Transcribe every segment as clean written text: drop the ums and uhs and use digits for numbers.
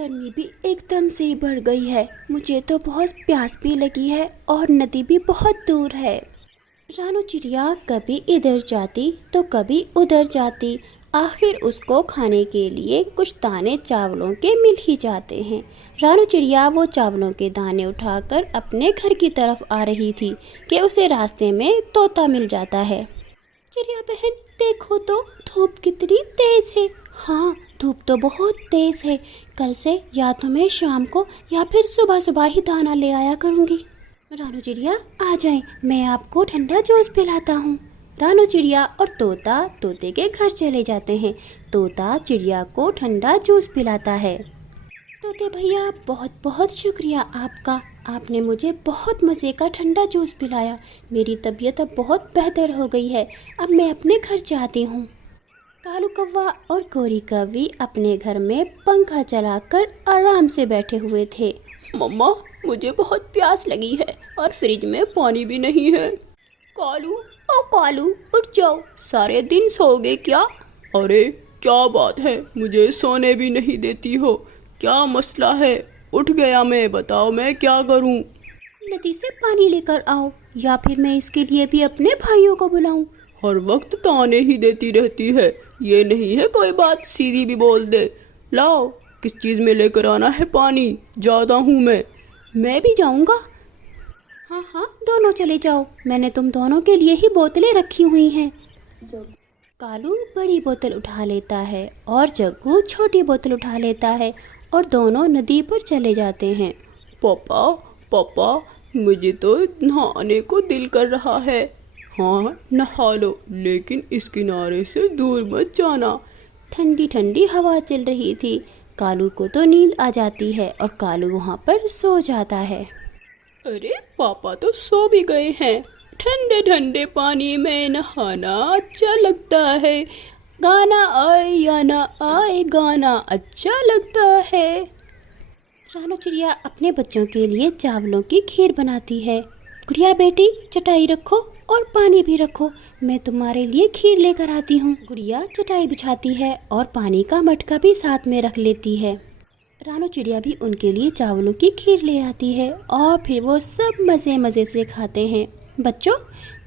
गर्मी भी एकदम से ही बढ़ गई है। मुझे तो बहुत प्यास भी लगी है और नदी भी बहुत दूर है। रानू चिड़िया कभी इधर जाती तो कभी उधर जाती। आखिर उसको खाने के लिए कुछ दाने चावलों के मिल ही जाते हैं। रानू चिड़िया वो चावलों के दाने उठाकर अपने घर की तरफ आ रही थी कि उसे रास्ते में तोता मिल जाता है। चिड़िया बहन देखो तो धूप कितनी तेज है। हाँ, धूप तो बहुत तेज है। कल से या तो मैं शाम को या फिर सुबह सुबह ही दाना ले आया करूँगी। रानू चिड़िया आ जाए, मैं आपको ठंडा जूस पिलाता हूँ। रानू चिड़िया और तोता तोते के घर चले जाते हैं। तोता चिड़िया को ठंडा जूस पिलाता है। तोते भैया बहुत बहुत शुक्रिया आपका, आपने मुझे बहुत मज़े का ठंडा जूस पिलाया। मेरी तबीयत अब बहुत बेहतर हो गई है। अब मैं अपने घर जाती हूँ। कालू कौवा और गोरी कौवी अपने घर में पंखा चलाकर आराम से बैठे हुए थे। मम्मा, मुझे बहुत प्यास लगी है और फ्रिज में पानी भी नहीं है। कालू, ओ कालू, उठ जाओ, सारे दिन सोओगे क्या? अरे क्या बात है, मुझे सोने भी नहीं देती हो, क्या मसला है? उठ गया मैं, बताओ मैं क्या करूं? नदी से पानी लेकर आओ, या फिर मैं इसके लिए भी अपने भाइयों को बुलाऊं? हर वक्त ताने ही देती रहती है, ये नहीं है कोई बात, सीधी भी बोल दे। लाओ, किस चीज़ में लेकर आना है पानी? जाता हूँ मैं भी जाऊंगा। हाँ हाँ, दोनों चले जाओ, मैंने तुम दोनों के लिए ही बोतलें रखी हुई हैं। कालू बड़ी बोतल उठा लेता है और जग्गू छोटी बोतल उठा लेता है और दोनों नदी पर चले जाते हैं। पापा पापा, मुझे तो नहाने को दिल कर रहा है। हाँ, नहा लो, लेकिन इस किनारे से दूर मत जाना। ठंडी ठंडी हवा चल रही थी। कालू को तो नींद आ जाती है और कालू वहाँ पर सो जाता है। अरे पापा तो सो भी गए हैं। ठंडे ठंडे पानी में नहाना अच्छा लगता है। गाना आए या ना आए, गाना अच्छा लगता है। रानू चिड़िया अपने बच्चों के लिए चावलों की खीर बनाती है। गुड़िया बेटी, चटाई रखो और पानी भी रखो, मैं तुम्हारे लिए खीर लेकर आती हूँ। गुड़िया चटाई बिछाती है और पानी का मटका भी साथ में रख लेती है। रानू चिड़िया भी उनके लिए चावलों की खीर ले आती है और फिर वो सब मज़े मज़े से खाते हैं। बच्चों,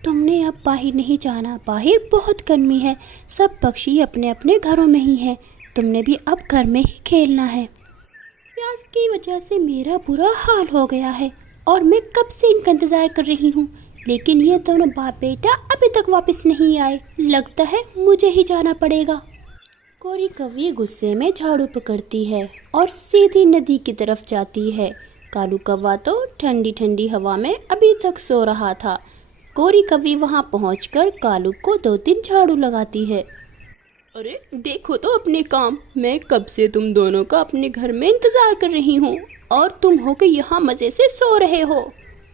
तुमने अब बाहर नहीं जाना, बाहर बहुत गर्मी है, सब पक्षी अपने अपने घरों में ही हैं। तुमने भी अब घर में ही खेलना है। प्यास की वजह से मेरा बुरा हाल हो गया है और मैं कब से इनका इंतज़ार कर रही हूँ, लेकिन ये दोनों बाप बेटा अभी तक वापस नहीं आए। लगता है मुझे ही जाना पड़ेगा। गोरी कौवी गुस्से में झाड़ू पकड़ती है और सीधी नदी की तरफ जाती है। कालू कौवा तो ठंडी ठंडी हवा में अभी तक सो रहा था। गोरी कौवी वहाँ पहुँचकर कालू को 2-3 झाड़ू लगाती है। अरे देखो तो अपने काम, मैं कब से तुम दोनों का अपने घर में इंतजार कर रही हूँ और तुम हो के यहाँ मज़े से सो रहे हो।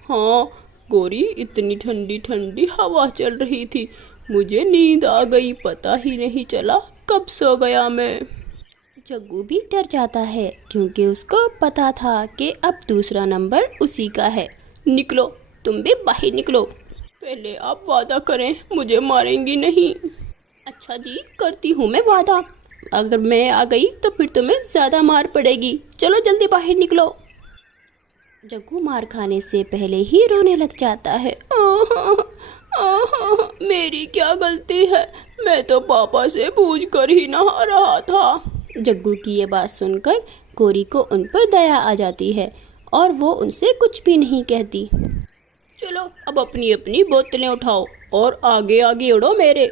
हाँ गोरी, इतनी ठंडी ठंडी हवा चल रही थी, मुझे नींद आ गई, पता ही नहीं चला कब सो गया मैं। जग्गू भी डर जाता है क्योंकि उसको पता था कि अब दूसरा नंबर उसी का है। निकलो, तुम भी बाहर निकलो। पहले आप वादा करें, मुझे मारेंगी नहीं। अच्छा जी, करती हूँ मैं वादा। अगर मैं आ गई तो फिर तुम्हें ज़्यादा मार पड़ेगी। चलो जल्दी बाहर निकलो। जग्गू मार खाने से पहले ही रोने लग जाता है। मेरी क्या गलती है, मैं तो पापा से पूछ कर ही नहा रहा था। जग्गू की ये बात सुनकर गोरी को उन पर दया आ जाती है और वो उनसे कुछ भी नहीं कहती। चलो अब अपनी अपनी बोतलें उठाओ और आगे आगे उड़ो मेरे।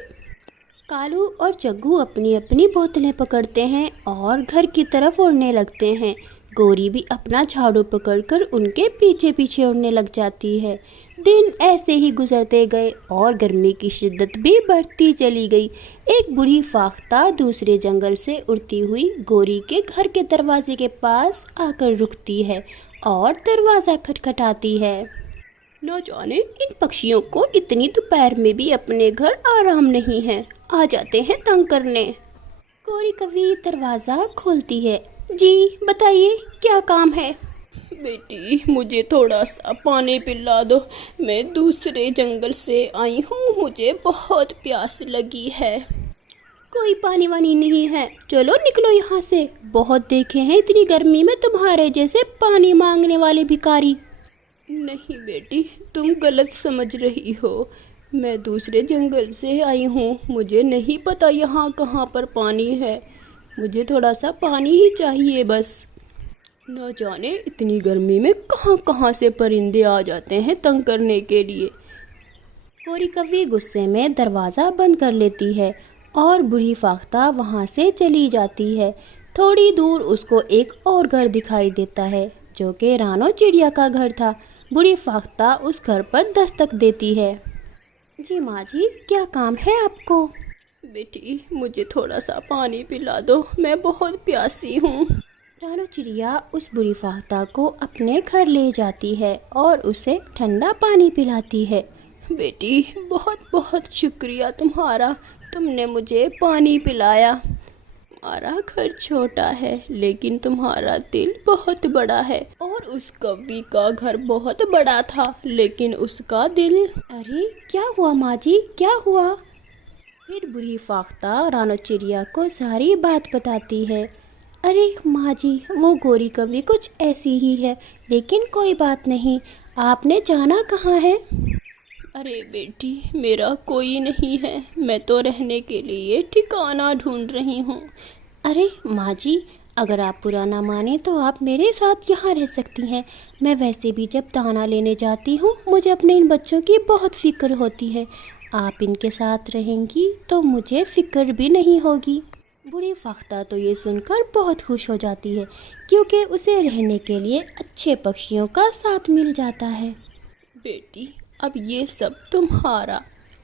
कालू और जग्गू अपनी अपनी बोतलें पकड़ते हैं और घर की तरफ उड़ने लगते हैं। गोरी भी अपना झाड़ू पकड़कर उनके पीछे पीछे उड़ने लग जाती है। दिन ऐसे ही गुजरते गए और गर्मी की शिद्दत भी बढ़ती चली गई। एक बूढ़ी फाख्ता दूसरे जंगल से उड़ती हुई गोरी के घर के दरवाजे के पास आकर रुकती है और दरवाज़ा खटखटाती है। न जाने इन पक्षियों को इतनी दोपहर में भी अपने घर आराम नहीं है, आ जाते हैं तंग करने। गोरी कौवी दरवाज़ा खोलती है। जी बताइए, क्या काम है? बेटी, मुझे थोड़ा सा पानी पिला दो, मैं दूसरे जंगल से आई हूँ, मुझे बहुत प्यास लगी है। कोई पानी वानी नहीं है, चलो निकलो यहाँ से। बहुत देखे हैं इतनी गर्मी में तुम्हारे जैसे पानी मांगने वाले भिखारी। नहीं बेटी, तुम गलत समझ रही हो। मैं दूसरे जंगल से आई हूँ, मुझे नहीं पता यहाँ कहाँ पर पानी है। मुझे थोड़ा सा पानी ही चाहिए बस। न जाने इतनी गर्मी में कहाँ कहाँ से परिंदे आ जाते हैं तंग करने के लिए। गौरी कव्वी गुस्से में दरवाज़ा बंद कर लेती है और बूढ़ी फाख्ता वहाँ से चली जाती है। थोड़ी दूर उसको एक और घर दिखाई देता है जो कि रानो चिड़िया का घर था। बूढ़ी फाख्ता उस घर पर दस्तक देती है। जी माँ जी, क्या काम है आपको? बेटी, मुझे थोड़ा सा पानी पिला दो, मैं बहुत प्यासी हूँ। रानो चिड़िया उस बूढ़ी फाख्ता को अपने घर ले जाती है और उसे ठंडा पानी पिलाती है। बेटी, बहुत बहुत शुक्रिया तुम्हारा, तुमने मुझे पानी पिलाया। हमारा घर छोटा है लेकिन तुम्हारा दिल बहुत बड़ा है। और उस कव्वी का घर बहुत बड़ा था लेकिन उसका दिल। अरे क्या हुआ माँ जी, क्या हुआ? फिर बूढ़ी फाख्ता रानो चिड़िया को सारी बात बताती है। अरे माँ जी, वो गौरी कव्वी कुछ ऐसी ही है, लेकिन कोई बात नहीं। आपने जाना कहाँ है? अरे बेटी, मेरा कोई नहीं है, मैं तो रहने के लिए ठिकाना ढूंढ रही हूँ। अरे माँ जी, अगर आप बुरा ना माने तो आप मेरे साथ यहाँ रह सकती हैं। मैं वैसे भी जब दाना लेने जाती हूँ मुझे अपने इन बच्चों की बहुत फिक्र होती है। आप इनके साथ रहेंगी तो मुझे फिक्र भी नहीं होगी। बूढ़ी फाख्ता तो ये सुनकर बहुत खुश हो जाती है क्योंकि उसे रहने के लिए अच्छे पक्षियों का साथ मिल जाता है। बेटी, अब ये सब तुम्हारा।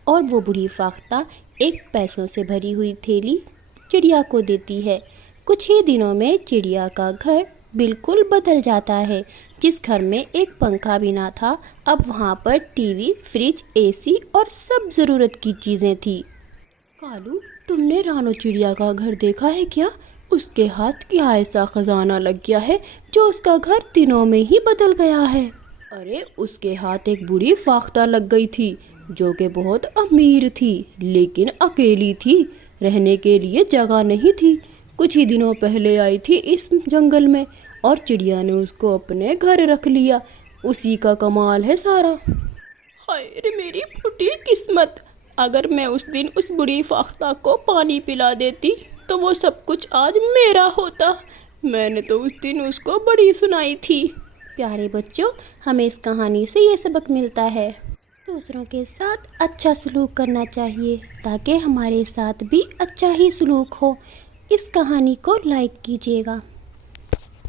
और वो बूढ़ी फाख्ता एक पैसों से भरी हुई थैली चिड़िया को देती है। कुछ ही दिनों में चिड़िया का घर बिल्कुल बदल जाता है। जिस घर में एक पंखा भी ना था, अब वहाँ पर टीवी, फ्रिज, एसी और सब ज़रूरत की चीज़ें थी। कालू, तुमने रानो चिड़िया का घर देखा है क्या? उसके हाथ क्या ऐसा खजाना लग गया है जो उसका घर दिनों में ही बदल गया है। अरे उसके हाथ एक बूढ़ी फाख्ता लग गई थी जो कि बहुत अमीर थी लेकिन अकेली थी, रहने के लिए जगह नहीं थी। कुछ ही दिनों पहले आई थी इस जंगल में और चिड़िया ने उसको अपने घर रख लिया। उसी का कमाल है सारा। हाय रे मेरी फूटी किस्मत, अगर मैं उस दिन उस बूढ़ी फाख्ता को पानी पिला देती तो वो सब कुछ आज मेरा होता। मैंने तो उस दिन उसको बड़ी सुनाई थी। प्यारे बच्चों, हमें इस कहानी से ये सबक मिलता है, दूसरों के साथ अच्छा सलूक करना चाहिए ताकि हमारे साथ भी अच्छा ही सलूक हो। इस कहानी को लाइक कीजिएगा।